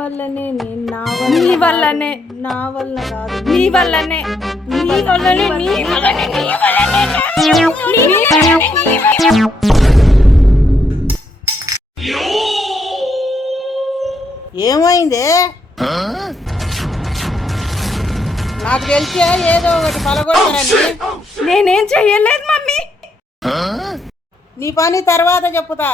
వల్లనే నేను నా నీ వల్లనే నా వల్ల కాదు నీ వల్లనే నీ వల్లనే నీ వల్లనే ఏమైంది? నాకు తెలిసే ఏదో ఒకటి పలగొట్టారని. నేనేం చెయ్యలేదు మమ్మీ. నీ పని తర్వాత చెప్పుతా.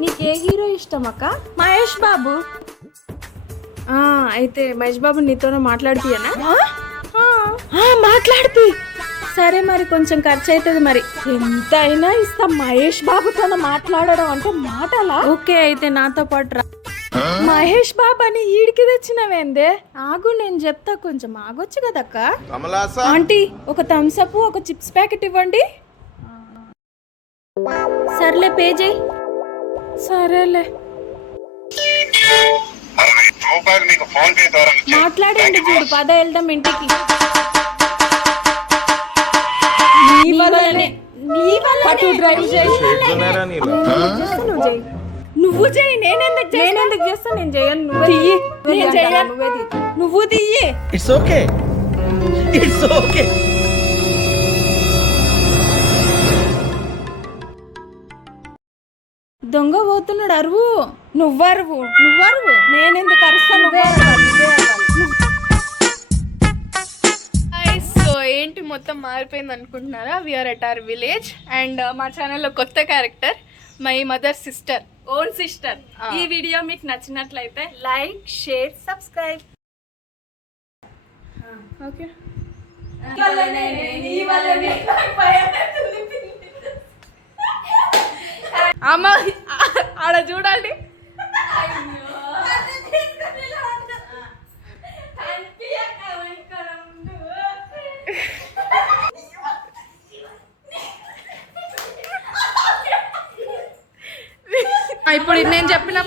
నీకే హీరో ఇష్టం అక్క? మహేష్ బాబు. అయితే మహేష్ బాబు నీతోనే మాట్లాడిపియనా? మాట్లాడిపి. సరే మరి కొంచెం ఖర్చు అవుతుంది మరి. ఎంతైనా ఇస్తా. మహేష్ బాబుతో మాట్లాడడం అంటే మాటలా? ఓకే అయితే నాతో పాటు రా. మహేష్ బాబు అని ఈడికి తెచ్చినవేందే? ఆగు నేను చెప్తా, కొంచెం ఆగొచ్చు కదక్క. ఆంటీ ఒక థమ్స్ అప్ ఒక చిప్స్ ప్యాకెట్ ఇవ్వండి. సర్లే పే చేయి. సరేలే మాట్లాడండి చూడు, పద వెళ్దాం ఇంటికి. నీ వల్లనే పట్టు డ్రైవ్ చేయి. నువ్వు చెయ్యి. నేనెందుకు చేస్తా? నేను చేయను. తీయి. నేను చెయ్యను. నువ్వే తీ. నువ్వు తీయి. It's okay. దొంగ పోతున్నాడు, అరువు. నువ్వరువు. నేనెందుకు అరుస్తాను? సో ఏంటి మొత్తం మారిపోయింది అనుకుంటున్నారా? We are at our village and మా ఛానల్లో కొత్త character my mother sister, own sister. ఈ వీడియో మీకు నచ్చినట్లయితే లైక్, షేర్, సబ్స్క్రైబ్. ఓకే. అమ్మ ఆడ చూడండి. ఇప్పుడు నేను చెప్పిన